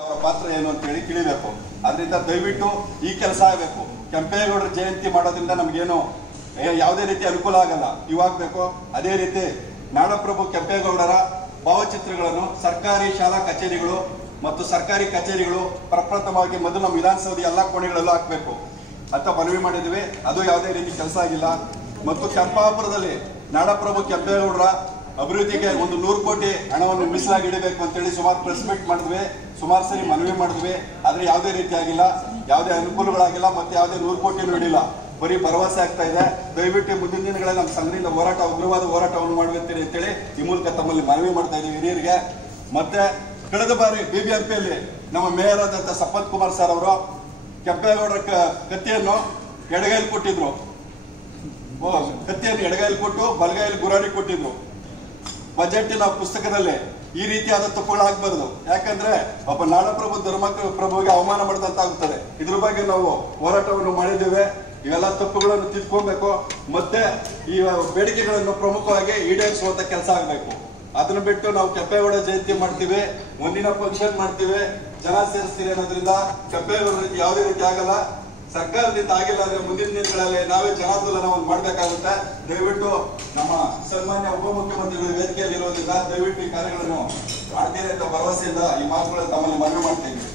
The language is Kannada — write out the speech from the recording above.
ಅವರ ಪಾತ್ರ ಏನು ಅಂತ ಹೇಳಿ ತಿಳಿಬೇಕು. ಅದರಿಂದ ದಯವಿಟ್ಟು ಈ ಕೆಲಸ ಆಗಬೇಕು. ಕೆಂಪೇಗೌಡರ ಜಯಂತಿ ಮಾಡೋದ್ರಿಂದ ನಮಗೇನು ಯಾವುದೇ ರೀತಿ ಅನುಕೂಲ ಆಗಲ್ಲ. ಇವಾಗಬೇಕು. ಅದೇ ರೀತಿ ನಾಡಪ್ರಭು ಕೆಂಪೇಗೌಡರ ಭಾವಚಿತ್ರಗಳನ್ನು ಸರ್ಕಾರಿ ಶಾಲಾ ಕಚೇರಿಗಳು ಮತ್ತು ಸರ್ಕಾರಿ ಕಚೇರಿಗಳು ಪ್ರಪ್ರಥಮವಾಗಿ ಮೊದಲು ನಮ್ಮ ವಿಧಾನಸೌಧ ಎಲ್ಲ ಕೋಣೆಗಳಲ್ಲೂ ಹಾಕಬೇಕು ಅಂತ ಮನವಿ ಮಾಡಿದ್ವಿ. ಅದು ಯಾವುದೇ ರೀತಿ ಕೆಲಸ ಆಗಿಲ್ಲ. ಮತ್ತು ಕೆಂಪಾಪುರದಲ್ಲಿ ನಾಡಪ್ರಭು ಕೆಂಪೇಗೌಡರ ಅಭಿವೃದ್ಧಿಗೆ ಒಂದು 100 ಕೋಟಿ ಹಣವನ್ನು ಮೀಸಲಾಗಿ ಇಡಬೇಕು ಅಂತೇಳಿ ಸುಮಾರು ಪ್ರೆಸ್ ಮೀಟ್ ಮಾಡಿದ್ವಿ, ಸುಮಾರು ಸರಿ ಮನವಿ ಮಾಡಿದ್ವಿ. ಆದರೆ ಯಾವುದೇ ರೀತಿ ಆಗಿಲ್ಲ, ಯಾವುದೇ ಅನುಕೂಲಗಳಾಗಿಲ್ಲ, ಮತ್ತೆ ಯಾವುದೇ 100 ಕೋಟಿನೂ ಇಡಿಲ್ಲ. ಬರೀ ಭರವಸೆ ಆಗ್ತಾ ಇದೆ. ದಯವಿಟ್ಟು ಮುಂದಿನ ದಿನಗಳಲ್ಲಿ ನಮ್ಮ ಸಂಘದಿಂದ ಉಗ್ರವಾದ ಹೋರಾಟವನ್ನು ಮಾಡುವಂತೇಳಿ ಅಂತೇಳಿ ಈ ಮೂಲಕ ತಮ್ಮಲ್ಲಿ ಮನವಿ ಮಾಡ್ತಾ ಇದ್ದೀವಿ ಹಿರಿಯರಿಗೆ. ಮತ್ತೆ ಕಳೆದ ಬಾರಿ BBMPಯಲ್ಲಿ ನಮ್ಮ ಮೇಯರ್ ಆದಂತ ಸಂಪತ್ ಕುಮಾರ್ ಸರ್ ಅವರು ಕೆಂಪೇಗೌಡರ ಕತ್ತಿಯನ್ನು ಎಡಗೈಲಿ ಕೊಟ್ಟಿದ್ರು. ಕತ್ತಿಯನ್ನು ಎಡಗೈಲಿ ಕೊಟ್ಟು ಬಲಗೈಲಿ ಗುರಾಣಿ ಕೊಟ್ಟಿದ್ರು. ಬಜೆಟಿನ ಪುಸ್ತಕದಲ್ಲಿ ಈ ರೀತಿಯಾದ ತಪ್ಪುಗಳಾಗಬಾರದು. ಯಾಕಂದ್ರೆ ಒಬ್ಬ ನಾಡಪ್ರಭು ಪ್ರಭುವಿಗೆ ಅವಮಾನ ಮಾಡಿದಂತಾಗುತ್ತದೆ. ಇದ್ರ ಬಗ್ಗೆ ನಾವು ಹೋರಾಟವನ್ನು ಮಾಡಿದ್ದೇವೆ. ಇವೆಲ್ಲ ತಪ್ಪುಗಳನ್ನು ತಿದ್ಕೋಬೇಕು. ಮತ್ತೆ ಈ ಬೇಡಿಕೆಗಳನ್ನು ಪ್ರಮುಖವಾಗಿ ಈಡೇರಿಸುವಂತ ಕೆಲಸ ಆಗಬೇಕು. ಅದನ್ನ ಬಿಟ್ಟು ನಾವು ಕೆಂಪೇಗೌಡ ಜಯಂತಿ ಮಾಡ್ತೀವಿ, ಮುಂದಿನ ಫಂಕ್ಷನ್ ಮಾಡ್ತೀವಿ, ಜನ ಸೇರಿಸ್ತೀವಿ ಅನ್ನೋದ್ರಿಂದ ಕೆಂಪೇಗೌಡ ರೀತಿ ಯಾವುದೇ ರೀತಿ ಆಗಲ್ಲ. ಸರ್ಕಾರದಿಂದ ಆಗಿಲ್ಲ ಅಂದ್ರೆ ಮುಂದಿನ ದಿನಗಳಲ್ಲಿ ನಾವೇ ಜನಾಂದೋಲನವನ್ನು ಮಾಡಬೇಕಾಗುತ್ತೆ. ದಯವಿಟ್ಟು ನಮ್ಮ ಸನ್ಮಾನ್ಯ ಉಪಮುಖ್ಯಮಂತ್ರಿಗಳು ವೇದಿಕೆಯಲ್ಲಿ ಇರೋದ್ರಿಂದ ದಯವಿಟ್ಟು ಈ ಕಾರ್ಯಗಳನ್ನು ಮಾಡ್ತೀರಿ ಅಂತ ಭರವಸೆಯಿಂದ ಈ ಮಾತುಗಳನ್ನು ತಮ್ಮಲ್ಲಿ ಮನವಿ ಮಾಡ್ತಾ ಇದ್ದೀವಿ.